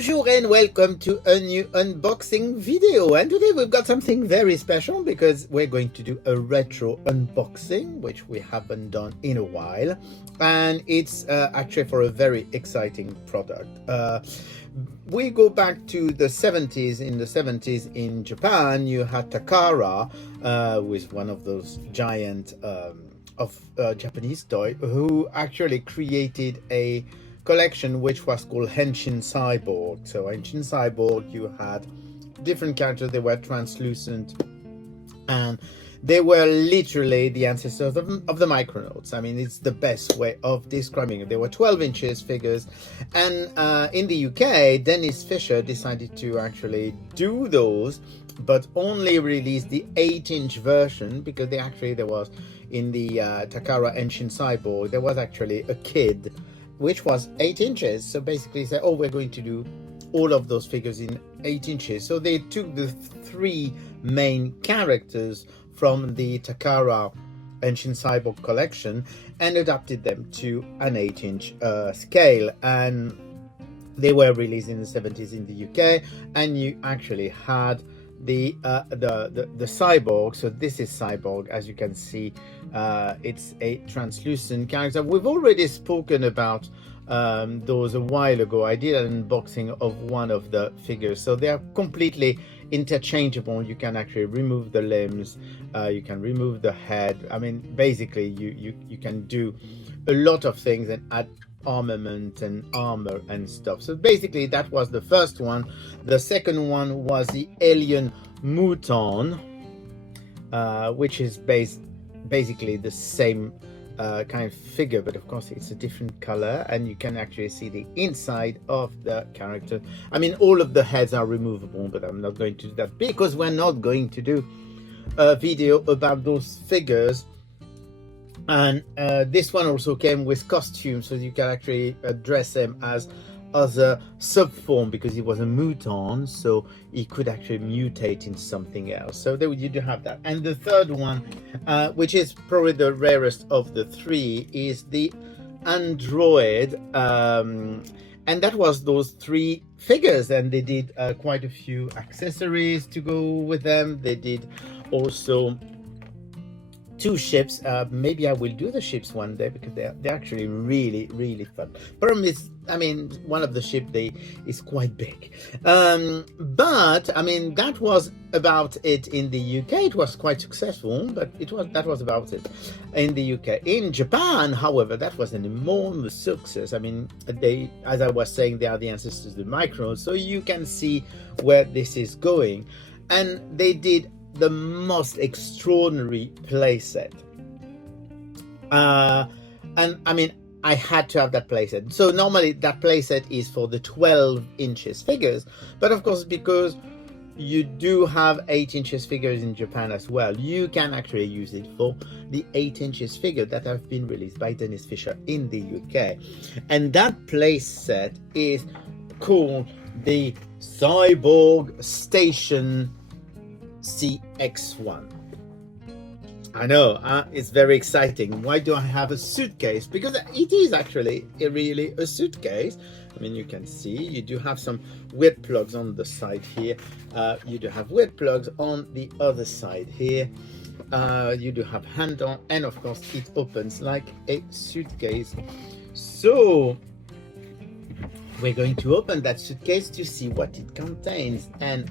Bonjour and welcome to a new unboxing video, and today we've got something very special because we're going to do a retro unboxing which we haven't done in a while, and it's actually for a very exciting product. We go back to the 70s. In the 70s in Japan you had Takara, who is one of those giant of Japanese toy, who actually created a collection which was called Henshin Cyborg. So Henshin Cyborg, you had different characters. They were translucent and they were literally the ancestors of the Micronauts. I mean, it's the best way of describing it. They were 12 inches figures, and in the UK Dennis Fisher decided to actually do those, but only release the 8-inch version, because there was in the Takara Henshin Cyborg, there was actually a kid which was 8 inches. So basically said, oh, we're going to do all of those figures in 8 inches. So they took the three main characters from the Takara Henshin Cyborg collection and adapted them to an 8-inch scale, and they were released in the 70s in the UK. And you actually had the cyborg. So this is Cyborg, as you can see. It's a translucent character. We've already spoken about those a while ago. I did an unboxing of one of the figures, so they are completely interchangeable. You can actually remove the limbs, you can remove the head. I mean, basically you can do a lot of things and add armament and armor and stuff. So basically that was the first one. The second one was the Alien Mouton, which is basically the same kind of figure, but of course it's a different color, and you can actually see the inside of the character. I mean, all of the heads are removable, but I'm not going to do that because we're not going to do a video about those figures. And this one also came with costumes, so you can actually dress him as other subform, because he was a mutant, so he could actually mutate in something else. So you do have that. And the third one, which is probably the rarest of the three, is the android, and that was those three figures. And they did quite a few accessories to go with them. They did also two ships. Maybe I will do the ships one day, because they're actually really fun. Problem is, I mean, one of the ship is quite big, but I mean, that was about it in the UK. It was quite successful, but that was about it in the UK. In Japan, however, that was an enormous success. I mean, as I was saying, they are the ancestors of the Micronauts, so you can see where this is going. And they did the most extraordinary playset, and I mean, I had to have that playset. So normally that playset is for the 12 inches figures, but of course, because you do have 8 inches figures in Japan as well, you can actually use it for the 8 inches figure that have been released by Dennis Fisher in the UK. And that playset is called the Cyborg Station CX-1. I know, it's very exciting. Why do I have a suitcase? Because it is actually really a suitcase. I mean, you can see you do have some weird plugs on the side here. You do have weird plugs on the other side here. You do have hand on, and of course it opens like a suitcase. So we're going to open that suitcase to see what it contains, and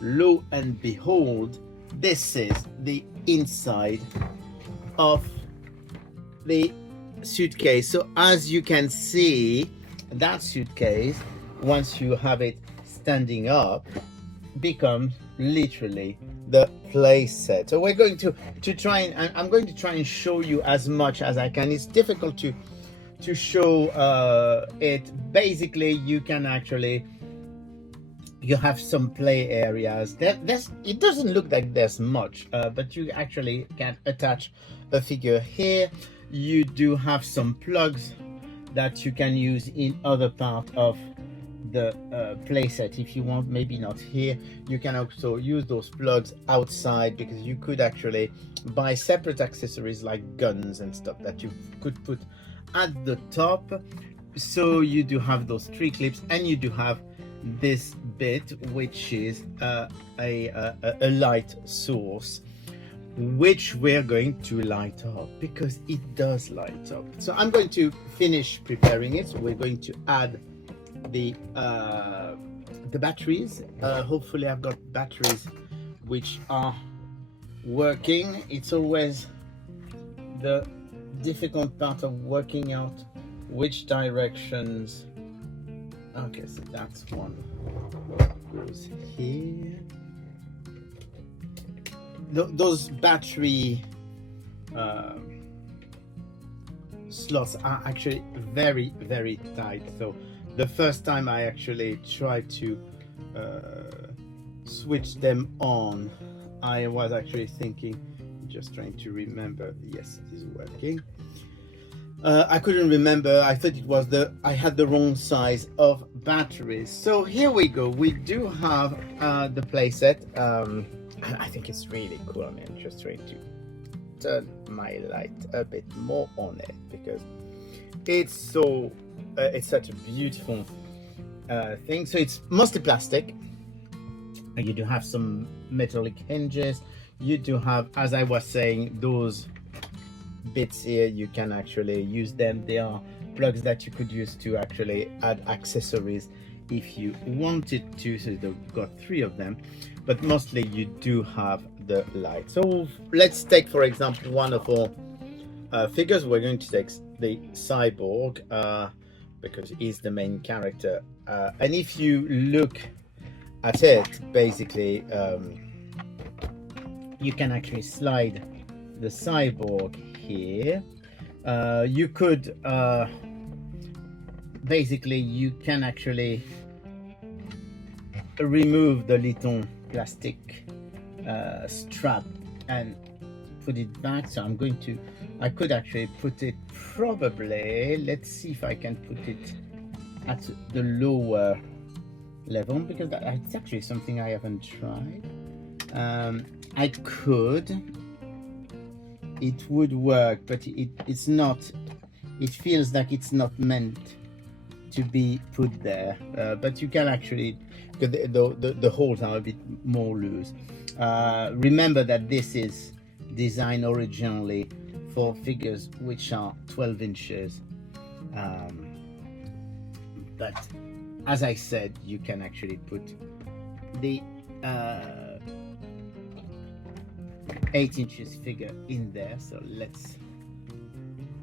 lo and behold, this is the inside of the suitcase. So as you can see, that suitcase, once you have it standing up, becomes literally the play set. So we're going to try and I'm going to try and show you as much as I can. It's difficult to show it. Basically, you can actually, you have some play areas. It doesn't look like there's much, but you actually can attach a figure here. You do have some plugs that you can use in other part of the playset if you want. Maybe not here. You can also use those plugs outside, because you could actually buy separate accessories like guns and stuff that you could put at the top. So you do have those 3 clips, and you do have this bit, which is a light source, which we're going to light up because it does light up. So I'm going to finish preparing it. So we're going to add the batteries. Hopefully I've got batteries which are working. It's always the difficult part of working out which directions. Okay, so that's one goes here. Those battery slots are actually very, very tight. So the first time I actually tried to switch them on, I was actually thinking, just trying to remember, yes, it is working. I couldn't remember. I thought it was I had the wrong size of batteries. So here we go. We do have the playset. I think it's really cool. I mean, I'm just trying to turn my light a bit more on it because it's so it's such a beautiful thing. So it's mostly plastic. You do have some metallic hinges. You do have, as I was saying, those bits here. You can actually use them. They are plugs that you could use to actually add accessories if you wanted to. So they've got 3 of them, but mostly you do have the light. So let's take, for example, one of our figures. We're going to take the cyborg because he's the main character, and if you look at it, basically you can actually slide the cyborg here. You could basically, you can actually remove the little plastic strap and put it back. So I'm going to, I could actually put it probably, let's see if I can put it at the lower level, because it's actually something I haven't tried. I could, it would work, but it's not, it feels like it's not meant to be put there, but you can actually, because the holes are a bit more loose. Remember that this is designed originally for figures which are 12 inches, but as I said, you can actually put the 8 inches figure in there. So let's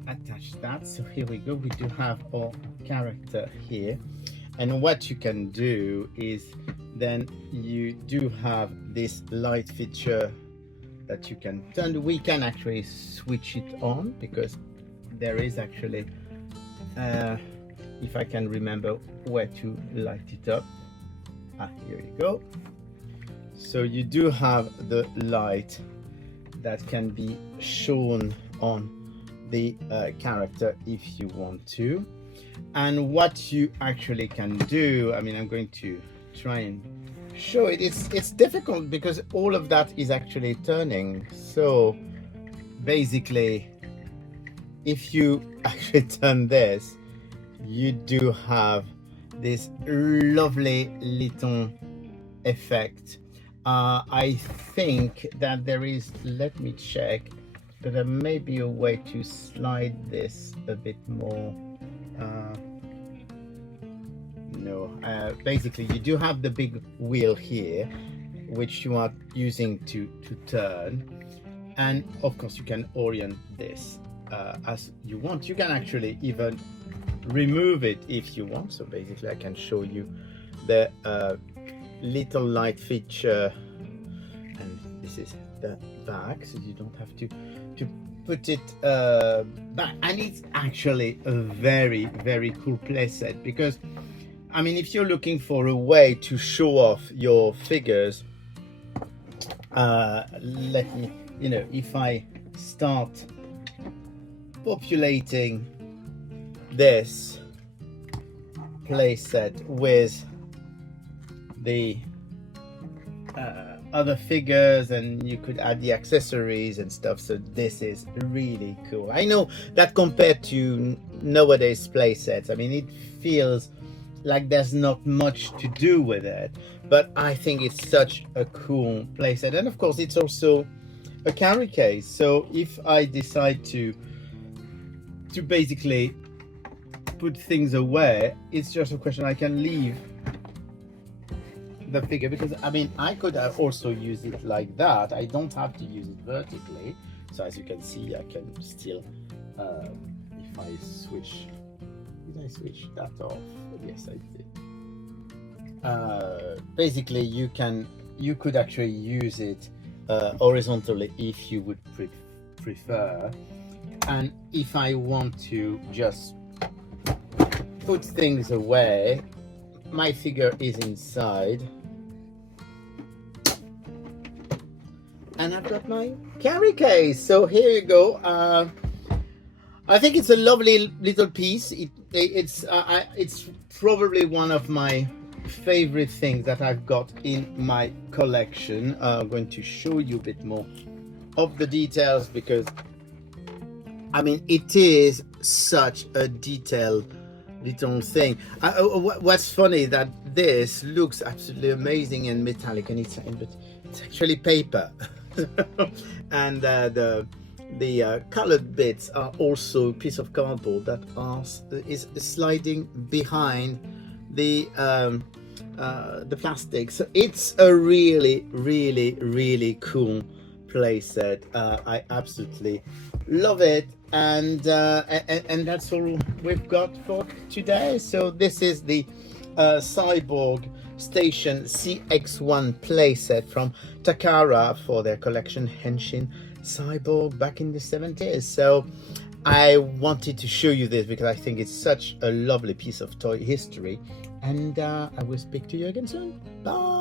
attach that. So here we go. We do have our character here, and what you can do is then you do have this light feature that you can turn. We can actually switch it on because there is actually if I can remember where to light it up. Here you go. So you do have the light that can be shown on the character if you want to. And what you actually can do, I mean, I'm going to try and show it. It's difficult because all of that is actually turning. So basically, if you actually turn this, you do have this lovely little effect. I think that there is, let me check, but there may be a way to slide this a bit more. No, basically you do have the big wheel here, which you are using to turn, and of course you can orient this as you want. You can actually even remove it if you want. So basically I can show you the little light feature, and this is the back, so you don't have to put it back. And it's actually a very, very cool playset, because I mean, if you're looking for a way to show off your figures, let me, you know, if I start populating this playset with the other figures, and you could add the accessories and stuff. So this is really cool. I know that compared to nowadays play sets, I mean, it feels like there's not much to do with it, but I think it's such a cool playset. And of course it's also a carry case, so if I decide to basically put things away, it's just a question, I can leave the figure, because I mean I could have also used it like that. I don't have to use it vertically, so as you can see I can still if I switch, did I switch that off? Yes, I did. Basically you could actually use it horizontally if you would prefer, and if I want to just put things away, my figure is inside and I've got my carry case. So here you go. I think it's a lovely little piece. It's probably one of my favorite things that I've got in my collection. I'm going to show you a bit more of the details, because I mean it is such a detailed little thing. What's funny that this looks absolutely amazing and metallic, and it's actually paper. And the colored bits are also a piece of cardboard that is sliding behind the plastic. So it's a really cool playset. I absolutely love it, and that's all we've got for today. So this is the Cyborg Station CX-1 playset from Takara for their collection Henshin Cyborg back in the 70s. So I wanted to show you this because I think it's such a lovely piece of toy history, and I will speak to you again soon. Bye.